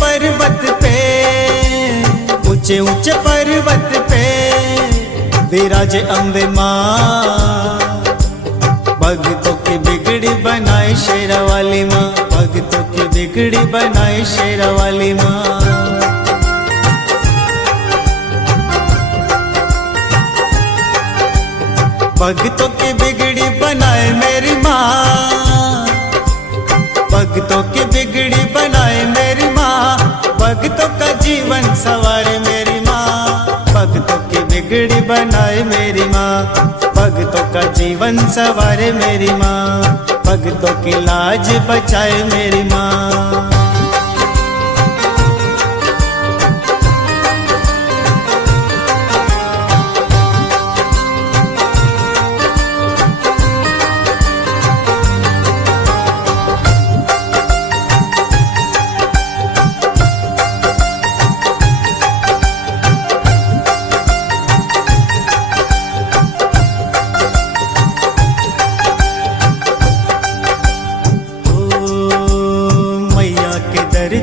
पर्वत पे, ऊंचे ऊंचे पर्वत पे विराजे अम्बे माँ। भक्तों की बिगड़ी बनाए शेरा वाली माँ, भक्तों की बिगड़ी बनाए शेरा वाली माँ। भक्तों की बिगड़ी बनाए मेरी माँ, भक्तों की बिगड़ी बनाए मेरी माँ। भक्तों का जीवन सवारे मेरी माँ, भक्तों की बिगड़ी बनाए मेरी माँ। भक्तों का जीवन सवारे मेरी माँ, भक्तों की लाज बचाए मेरी माँ।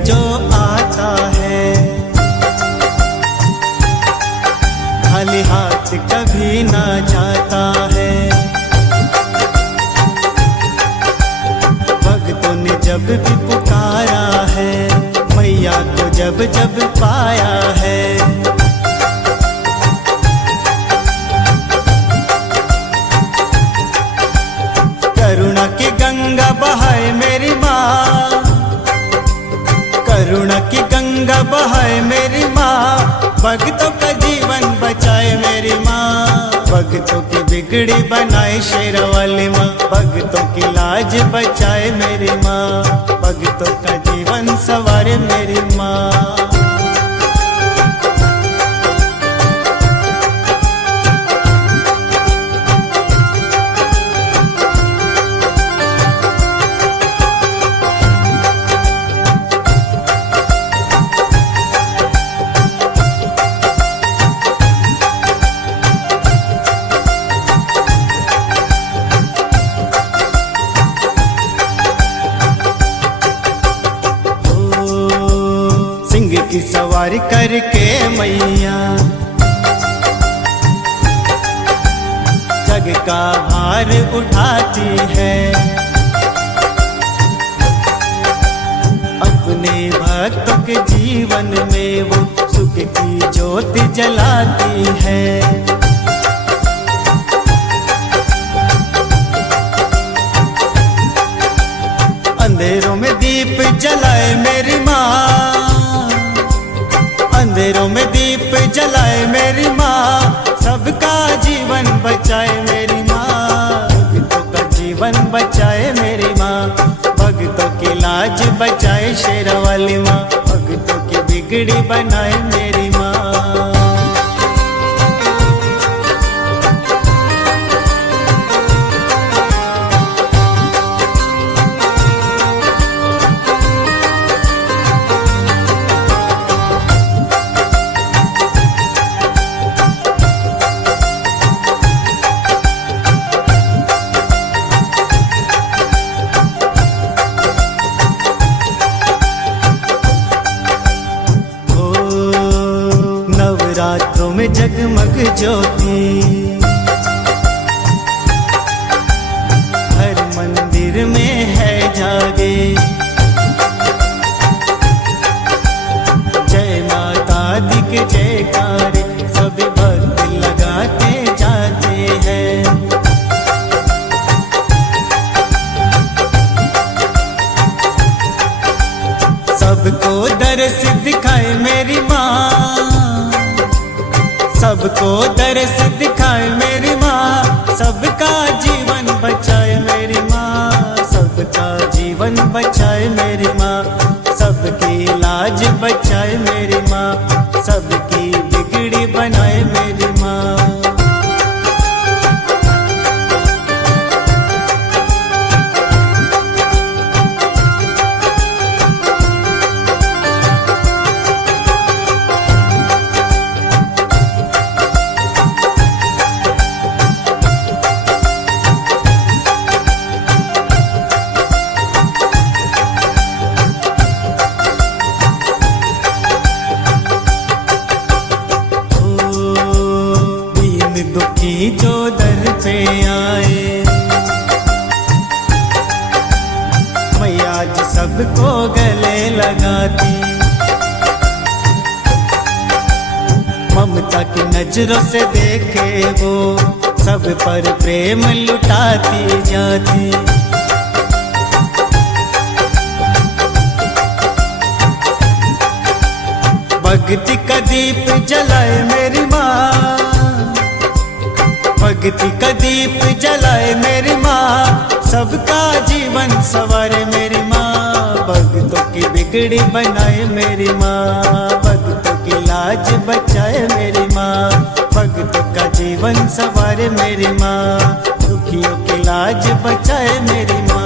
जो आता है खाली हाथ कभी ना जाता है। भक्तों ने जब भी पुकारा है, मैया को जब जब पाया है। करुणा की गंगा बहाए मेरी माँ, करुणा की गंगा बहाए मेरी माँ। भक्तों का जीवन बचाए मेरी माँ, भक्तों की बिगड़ी बनाए शेरा वाली माँ। भक्तों की लाज बचाए मेरी माँ, भक्तों का जीवन सवारे मेरी माँ। की सवारी करके मैया जग का भार उठाती है। अपने भक्तों के जीवन में वो सुख की ज्योति जलाती है। अंधेरों में दीप जलाए मेरी माँ, अंधेरों में दीप जलाए मेरी माँ। सबका जीवन बचाए मेरी माँ, भक्तों का जीवन बचाए मेरी माँ। भक्तों की लाज बचाए शेरा वाली माँ, भक्तों की बिगड़ी बनाए मेरी माँ। रातों में जगमग ज्योति हर मंदिर में है जागे। जय माता दी के जयकारे सभी भक्त लगाते जाते हैं। सबको दर्श दिखाए मेरी माँ, सबको दर्श दिखाए मेरी माँ। सबका जीवन बचाए मेरी माँ, सबका जीवन बचाए मेरी माँ। सबकी लाज बचाए मेरी माँ, सबकी बिगड़ी बनाए मेरी माँ। दिन दुखी जो दर पे आए, मैया आज सबको गले लगाती, ममता की नजरों से देखे वो सब पर प्रेम लुटाती जाती। भक्ति का दीप जलाए मेरी माँ, भक्ति का दीप जलाए मेरी माँ, सबका जीवन संवारे मेरी माँ। भक्तों की बिगड़ी बनाए मेरी माँ, भक्तों की लाज बचाए मेरी माँ, भक्तों का जीवन संवारे मेरी माँ, दुखियों की लाज बचाए मेरी माँ।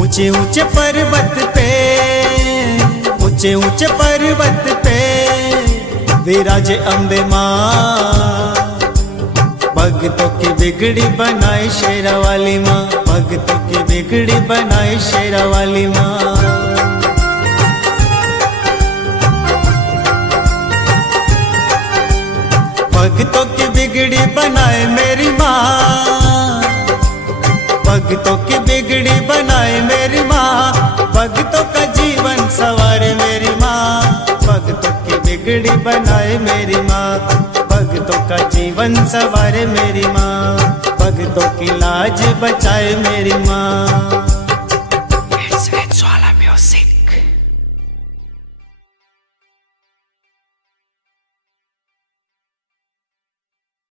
ऊंचे ऊंचे पर्वत पे, ऊंचे ऊंचे पर्वत पे विराजे अम्बे माँ, भक्तों की बिगड़ी बनाए शेरा वाली माँ, भक्तों की बिगड़ी बनाए शेरा वाली माँ। भक्तों की बिगड़ी बनाए मेरी माँ, भक्तों की बिगड़ी बनाए मेरी माँ, भक्तों का जीवन संवारे मेरी माँ, भक्तों की बिगड़ी बनाए मेरी माँ, भक्तों का जीवन संवारे मेरी माँ, भक्तों की लाज बचाए मेरी माँ। It's Swala Music.